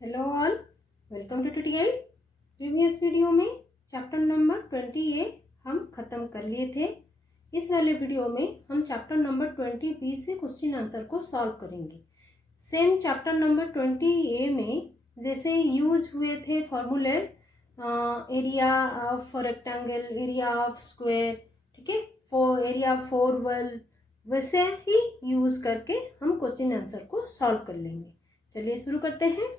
Hello all, welcome to टूटी guide. Previous video में chapter number 20A हम ख़त्म कर लिए थे। इस वाले वीडियो में हम चैप्टर नंबर 20B से क्वेश्चन आंसर को सॉल्व करेंगे। सेम चैप्टर नंबर 20A में जैसे यूज हुए थे फॉर्मूले, area of rectangle, area of square, ठीक है, एरिया ऑफ फोर वॉल, वैसे ही यूज करके हम क्वेश्चन आंसर को सॉल्व कर लेंगे। चलिए शुरू करते हैं।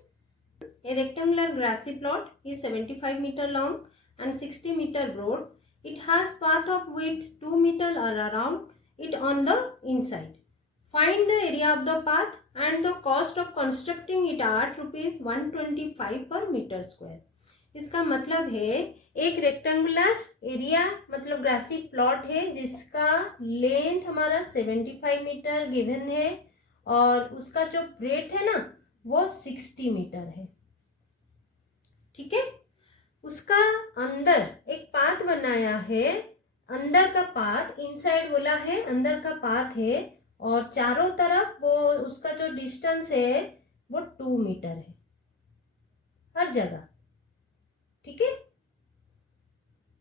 A rectangular grassy plot is 75 meter long and 60 meter broad. It has path of width 2 meter around it on the inside. Find the area of the path and the cost of constructing it at rupees 125 per meter square. इसका मतलब है एक rectangular area मतलब grassy plot है जिसका length हमारा 75 metre given है और उसका जो ब्रेथ है ना वो 60 मीटर है, ठीक है। उसका अंदर एक पाथ बनाया है, अंदर का पाथ, इनसाइड बोला है, अंदर का पाथ है और चारों तरफ वो उसका जो डिस्टेंस है वो 2 मीटर है हर जगह, ठीक है।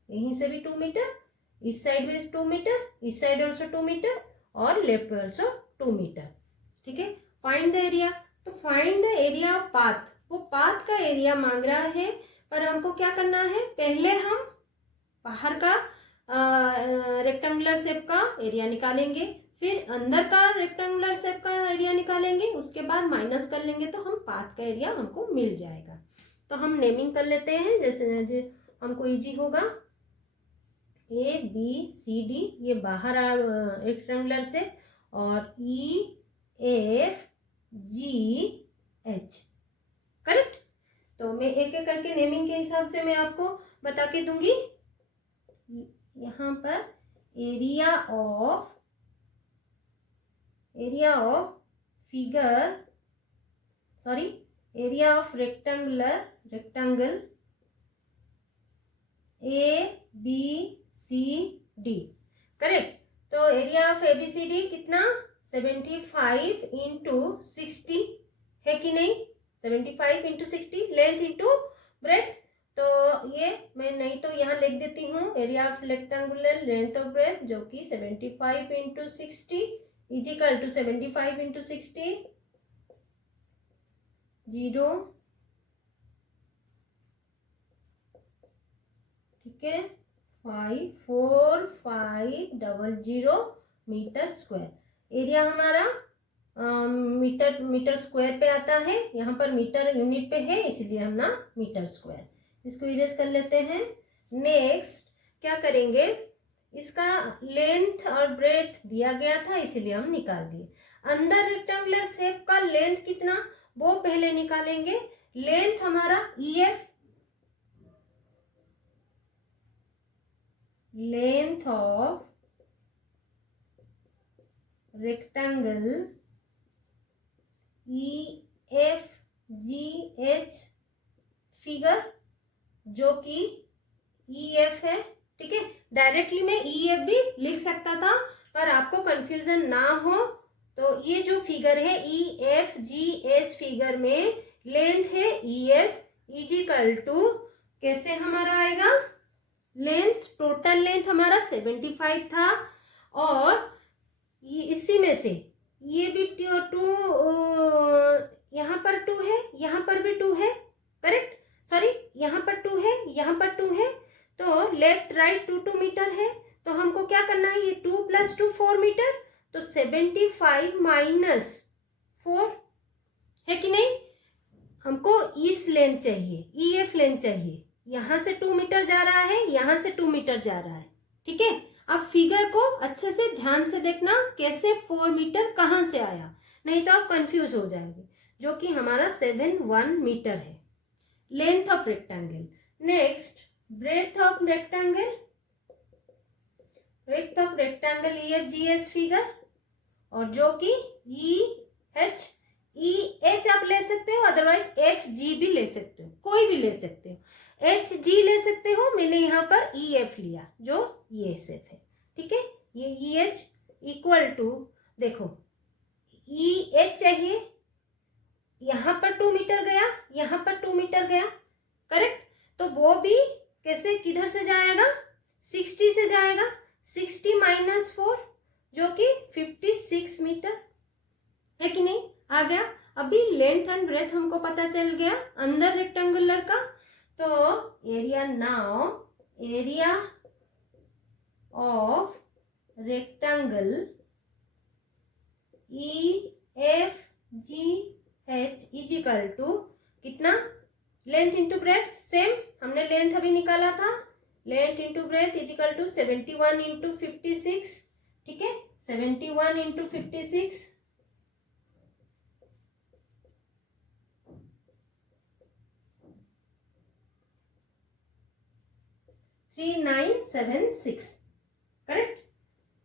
यहीं से भी 2 मीटर, इस साइड में 2 मीटर, इस साइड ऑल्सो 2 मीटर और लेफ्ट ऑल्सो 2 मीटर, ठीक है। फाइंड द एरिया, तो find the area of path, वो पाथ का एरिया मांग रहा है, पर हमको क्या करना है, पहले हम बाहर का रेक्टेंगुलर शेप का एरिया निकालेंगे, फिर अंदर का रेक्टेंगुलर शेप का एरिया निकालेंगे, उसके बाद माइनस कर लेंगे तो हम पाथ का एरिया हमको मिल जाएगा। तो हम नेमिंग कर लेते हैं जैसे हमको इजी होगा। ए बी सी डी ये बाहर रेक्टेंगुलर शेप और E F G H, correct. तो मैं एक एक करके नेमिंग के हिसाब से मैं आपको बता के दूंगी। यहाँ पर area of figure, sorry, area of rectangle A B C D, correct. तो area of A B C D कितना, 75 इंटू 60 है कि नहीं, 75 इंटू 60, लेंथ इंटू ब्रेथ। तो ये मैं नहीं तो यहाँ लिख देती हूँ, area of rectangular length of breadth जो कि 75 इंटू 60 इजिकल टू 75 इंटू 60 0, ठीक है, 5450 मीटर स्क्वायर। एरिया हमारा मीटर स्क्वायर पे आता है, यहाँ पर मीटर यूनिट पे है इसलिए हम ना मीटर स्क्वायर, इसको इरेज कर लेते हैं। नेक्स्ट क्या करेंगे, इसका लेंथ और ब्रेथ दिया गया था इसलिए हम निकाल दिए। अंदर रेक्टेंगुलर शेप का लेंथ कितना वो पहले निकालेंगे। लेंथ हमारा EF, length of rectangle EFGH figure जो कि EF है, ठीक है। डायरेक्टली मैं EF भी लिख सकता था पर आपको कंफ्यूजन ना हो तो ये जो फिगर है EFGH फिगर में लेंथ है EF इजिकल टू, कैसे हमारा आएगा, लेंथ, टोटल लेंथ हमारा 75 था और ये इसी में से ये भी 2, यहाँ पर 2 है, यहाँ पर भी 2 है, करेक्ट, सॉरी यहाँ पर 2 है, यहाँ पर 2 है, तो लेफ्ट राइट 2 मीटर है। तो हमको क्या करना है, ये 2 + 2 4 मीटर, तो 75 माइनस 4 है कि नहीं। हमको इस लेंथ चाहिए, EF लेंथ चाहिए, यहाँ से 2 मीटर जा रहा है, यहाँ से 2 मीटर जा रहा है, ठीक है। अब फिगर को अच्छे से ध्यान से देखना, कैसे 4 मीटर कहाँ से आया, नहीं तो आप कंफ्यूज हो जाएंगे, जो कि हमारा 71 मीटर है length of rectangle. Next breadth of rectangle EFGH figure और जो कि EH आप ले सकते हो, अदरवाइज FG भी ले सकते हो, कोई भी ले सकते हो, HG ले सकते हो, मैंने यहाँ पर EF लिया जो ये शेप है, ठीक है। ये EH इक्वल टू, देखो EH चाहिए यहाँ पर 2 मीटर गया, यहाँ पर 2 मीटर गया, करेक्ट। तो वो भी कैसे किधर से जाएगा, 60 से जाएगा, 60 माइनस 4 जो कि 56 मीटर है कि नहीं, आ गया। अभी लेंथ एंड ब्रेथ हमको पता चल गया अंदर रेक्टेंगुलर का। तो area now, area of rectangle EFGH is equal to कितना, लेंथ इंटू ब्रेथ, सेम हमने लेंथ अभी निकाला था, length into breadth is equal to 71 into 56, ठीक है, 71 into 56 3976, correct,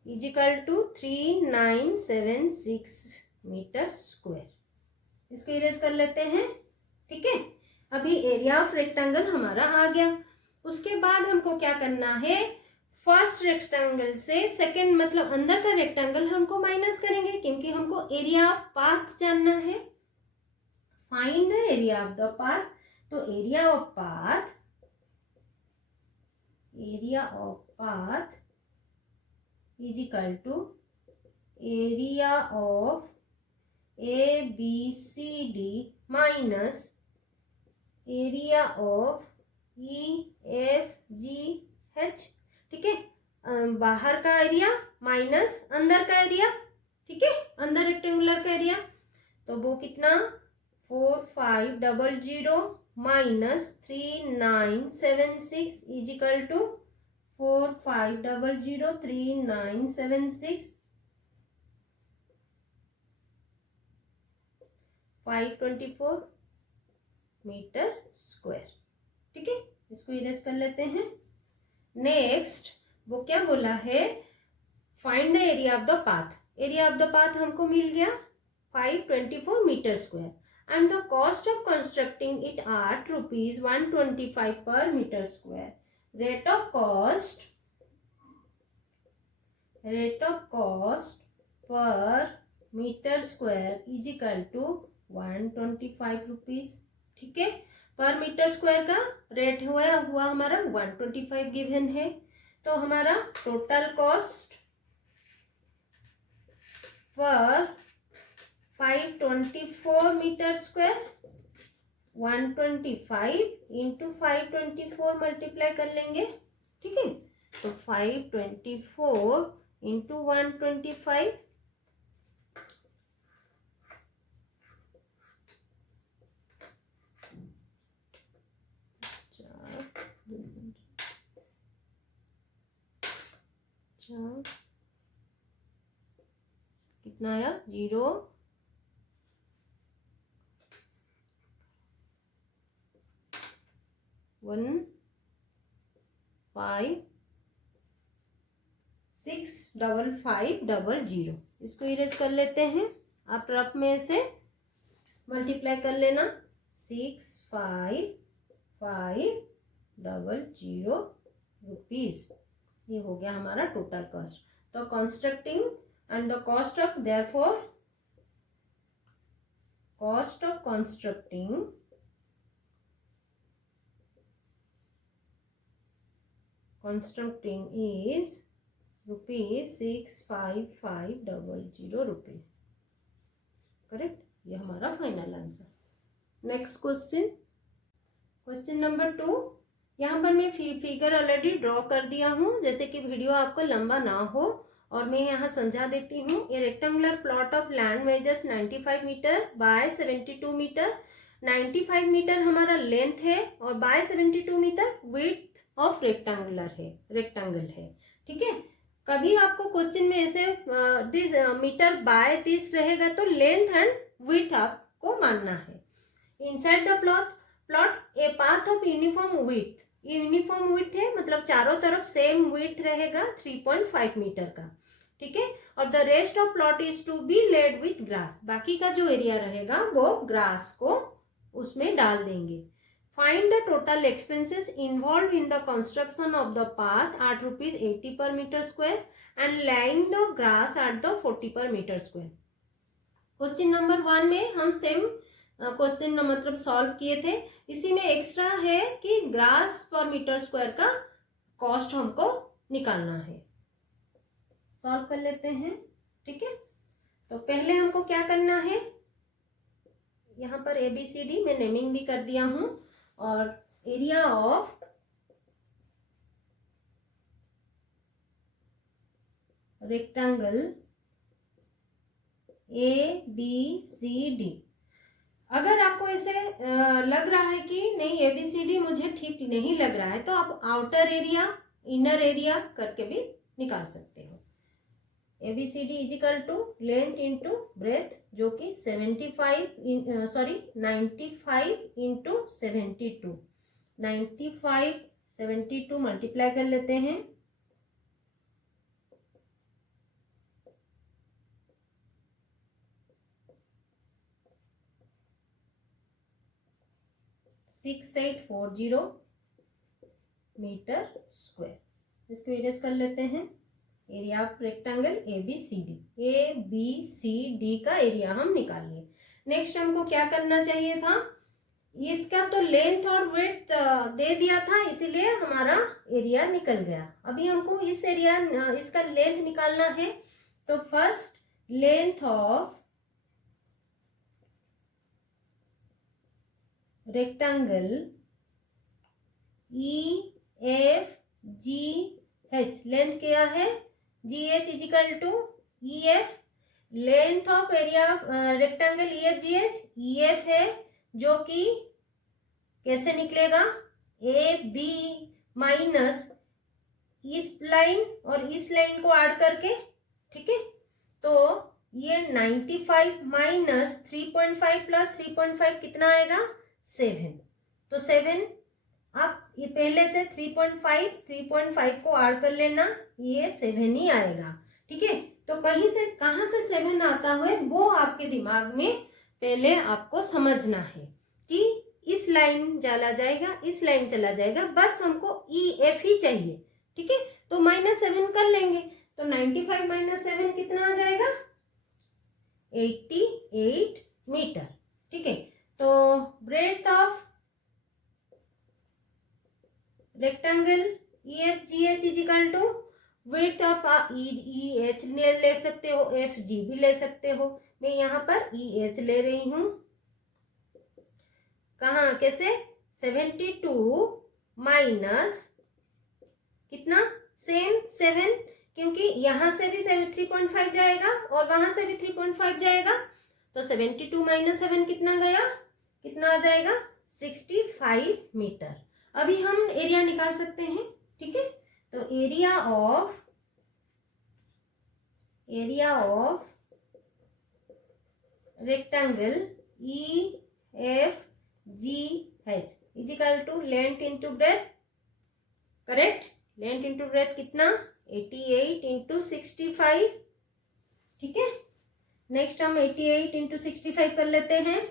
is equal to 3976 metre square. इसको इरेज कर लेते हैं, ठीक है। अभी एरिया ऑफ रेक्टेंगल हमारा आ गया। उसके बाद हमको क्या करना है, फर्स्ट रेक्टेंगल से सेकंड मतलब अंदर का रेक्टेंगल हमको माइनस करेंगे, क्योंकि हमको एरिया ऑफ पाथ जानना है। Find the area of the path. तो area of path, area of path is equal to area of ABCD minus area of EFGH, ठीक है, बाहर का एरिया माइनस अंदर का एरिया, ठीक है, अंदर रेक्टेंगुलर का एरिया। तो वो कितना, 4500 minus 3976 is equal to 4500 3976 524 metre square, ठीक है। इसको इरेज कर लेते हैं। नेक्स्ट वो क्या बोला है, find the area of the path. Area of the path हमको मिल गया 524 metre square and the cost of constructing it at rupees 125 per meter square. Rate of cost per meter square is equal to 125 rupees, ठीक है। पर metre square का rate हुआ हमारा 125 given है। तो हमारा total cost per 524 metre square 125 into 524 multiply कर लेंगे, ठीक है। तो 524 इंटू 125 कितना आया, 0 1 5 6 5 5 0 0। इसको इरेज कर लेते हैं। आप रफ में से मल्टीप्लाई कर लेना, 6 5 5 0 0 रुपीज। ये हो गया हमारा टोटल कॉस्ट। तो constructing and the cost of, therefore cost of constructing is ₹65500 rupees, correct. ये हमारा final answer. Next question, question number 2। यहाँ पर मैं फिगर ऑलरेडी ड्रॉ कर दिया हूँ, जैसे कि वीडियो आपको लंबा ना हो और मैं यहाँ समझा देती हूँ। ये rectangular plot of land measures 95 metre by 72 metre. 95 metre हमारा लेंथ है और by 72 metre width of rectangle है, ठीक है। कभी आपको क्वेश्चन में ऐसे दिस मीटर बाय दिस रहेगा तो लेंथ एंड विड्थ आपको मानना है। Inside the plot a path of uniform width, uniform width है मतलब चारों तरफ सेम विड्थ रहेगा 3.5 मीटर का, ठीक है। और the rest of plot is to be laid with grass, बाकी का जो एरिया रहेगा वो ग्रास को उसमें डाल देंगे। Find the total expenses involved in the construction of the path at rupees 80 per meter square and laying the grass at the 40 per meter square. Question number 1 में हम सेम क्वेश्चन मतलब solve किए थे। इसी में एक्स्ट्रा है कि grass पर मीटर स्क्वायर का कॉस्ट हमको निकालना है। सॉल्व कर लेते हैं, ठीक है। तो पहले हमको क्या करना है, यहाँ पर ABCD मैं नेमिंग भी कर दिया हूँ, और एरिया ऑफ रेक्टेंगल ABCD। अगर आपको ऐसे लग रहा है कि नहीं ABCD मुझे ठीक नहीं लग रहा है, तो आप आउटर एरिया इनर एरिया करके भी निकाल सकते हो। ABCD is equal to length into breadth, जो कि 95 इंटू 72, 95 72 मल्टीप्लाई कर लेते हैं, 6840 मीटर स्क्वायर। इसको इरेज कर लेते हैं। एरिया ऑफ रेक्टेंगल ABCD का एरिया हम निकाल लिए। नेक्स्ट हमको क्या करना चाहिए था, इसका तो लेंथ और विड्थ दे दिया था, इसीलिए हमारा एरिया निकल गया। अभी हमको इस एरिया इसका लेंथ निकालना है। तो first length of rectangle EFGH, length क्या है, GH is equal to EF। Length of area rectangle EFGH EF है, जो कि कैसे निकलेगा, AB माइनस इस लाइन और इस लाइन को ऐड करके, ठीक है। तो ये 95 माइनस 3.5 प्लस 3.5 कितना आएगा, 7। तो 7, अब ये पहले से 3.5 को ऐड कर लेना, ये 7 ही आएगा, ठीक है। तो कहीं से कहाँ से 7 आता है वो आपके दिमाग में पहले आपको समझना है कि इस लाइन चला जाएगा, इस लाइन चला जाएगा, बस हमको EF ही चाहिए, ठीक है। तो -7 कर लेंगे, तो 95 माइनस 7 कितना आ जाएगा, 88 मीटर, ठीक है। तो breadth of rectangle EFGH is equal to width of EH ले सकते हो, FG भी ले सकते हो। मैं यहाँ पर EH ले रही हूँ। कहाँ कैसे, 72 माइनस कितना, सेम 7, क्योंकि यहाँ से भी 3.5 जाएगा और वहां से भी 3.5 जाएगा, तो 72 माइनस 7 कितना गया, कितना आ जाएगा, 65 मीटर। अभी हम एरिया निकाल सकते हैं, ठीक है। तो area of rectangle EFGH is equal to length into breadth, correct. Length into breadth कितना, 88 इंटू 65, ठीक है। नेक्स्ट हम 88 इंटू 65 कर लेते हैं।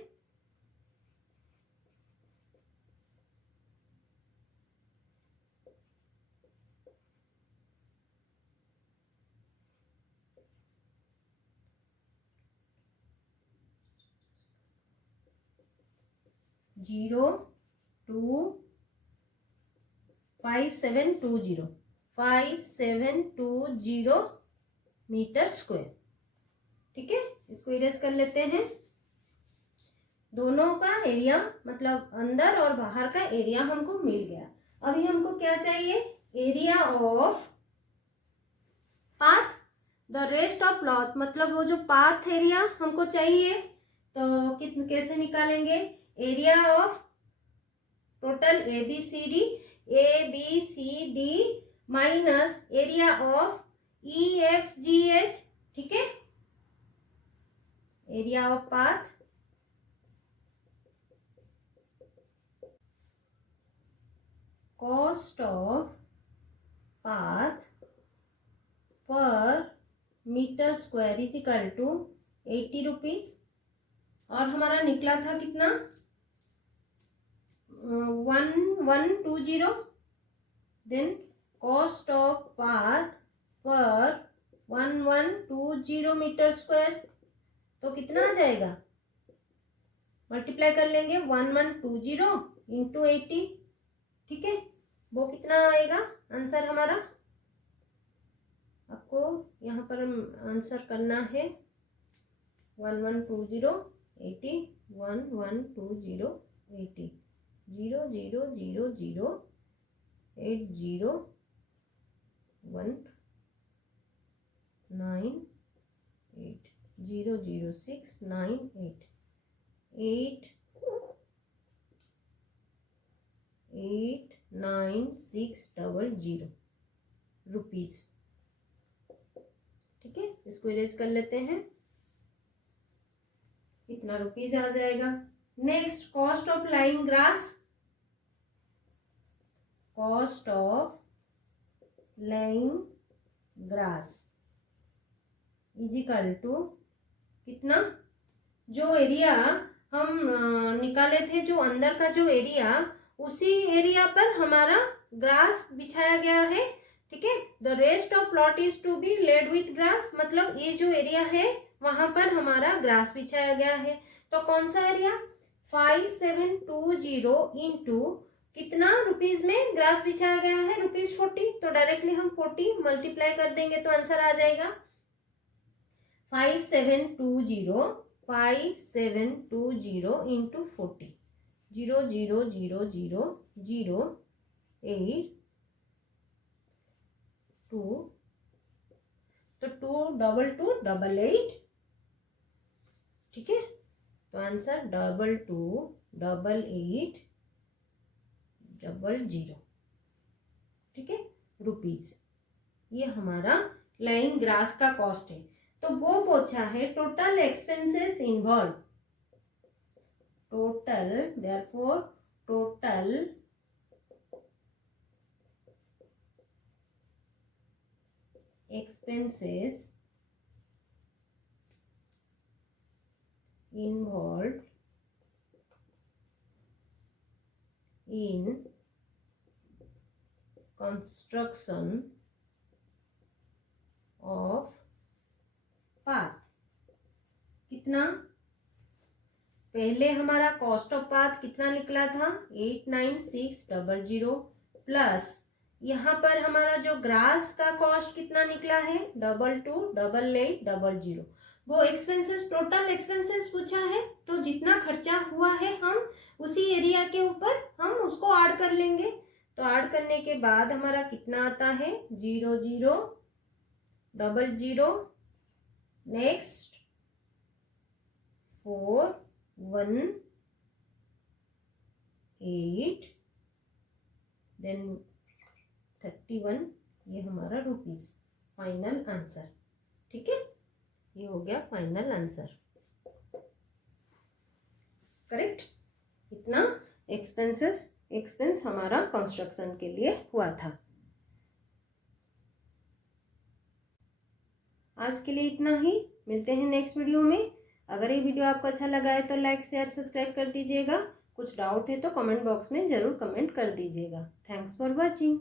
जीरो 5720 मीटर स्क्वायर, ठीक है। इसको इरेज कर लेते हैं। दोनों का एरिया मतलब अंदर और बाहर का एरिया हमको मिल गया। अभी हमको क्या चाहिए, area of path, the rest of lot, मतलब वो जो पाथ एरिया हमको चाहिए। तो कैसे निकालेंगे, area of total ABCD minus area of EFGH, ठीक है। Area of path cost of path पर metre square is equal to 80 rupees, और हमारा निकला था कितना, 1120। देन कॉस्ट ऑफ पाथ पर 1120 मीटर स्क्वायर, तो कितना आ जाएगा, मल्टीप्लाई कर लेंगे 1120 इंटू 80, ठीक है। वो कितना आएगा आंसर हमारा, आपको यहाँ पर आंसर करना है 1120 80 1120 80 0 0 0 0 8 0 1 9 8 0 0 6 9 8 8 8 9 6 0 रुपीज, ठीक है। इसको इरेज कर लेते हैं, इतना रुपीज आ जाएगा। Next cost of laying grass, cost of laying grass is equal to कितना, जो एरिया हम निकाले थे, जो अंदर का जो एरिया, उसी एरिया पर हमारा ग्रास बिछाया गया है, ठीक है। The rest of plot is to be laid with grass, मतलब ये जो एरिया है वहां पर हमारा ग्रास बिछाया गया है। तो कौन सा एरिया, 5720 इंटू कितना रुपीज में ग्रास बिछाया गया है, ₹40। तो डायरेक्टली हम 40 मल्टीप्लाई कर देंगे तो आंसर आ जाएगा 5720 इंटू 40 0 0 0 0 0 8 2, तो 22288, ठीक है। तो आंसर 228800, ठीक है, रुपीज। ये हमारा लाइन ग्रास का कॉस्ट है। तो वो पूछा है total expenses involve, total, therefore total expenses involved in construction of path, कितना, पहले हमारा कॉस्ट ऑफ पाथ कितना निकला था 89600 प्लस यहाँ पर हमारा जो ग्रास का कॉस्ट कितना निकला है 228800। वो एक्सपेंसेस, टोटल एक्सपेंसेस पूछा है, तो जितना खर्चा हुआ है हम उसी एरिया के ऊपर हम उसको ऐड कर लेंगे। तो ऐड करने के बाद हमारा कितना आता है 0 0 0 0, नेक्स्ट 4 1 8 देन 31, ये हमारा रुपीज, फाइनल आंसर, ठीक है। ये हो गया फाइनल आंसर, करेक्ट। इतना एक्सपेंस हमारा कंस्ट्रक्शन के लिए हुआ था। आज के लिए इतना ही, मिलते हैं नेक्स्ट वीडियो में। अगर ये वीडियो आपको अच्छा लगा है तो लाइक शेयर सब्सक्राइब कर दीजिएगा। कुछ डाउट है तो कमेंट बॉक्स में ज़रूर कमेंट कर दीजिएगा। Thanks for watching.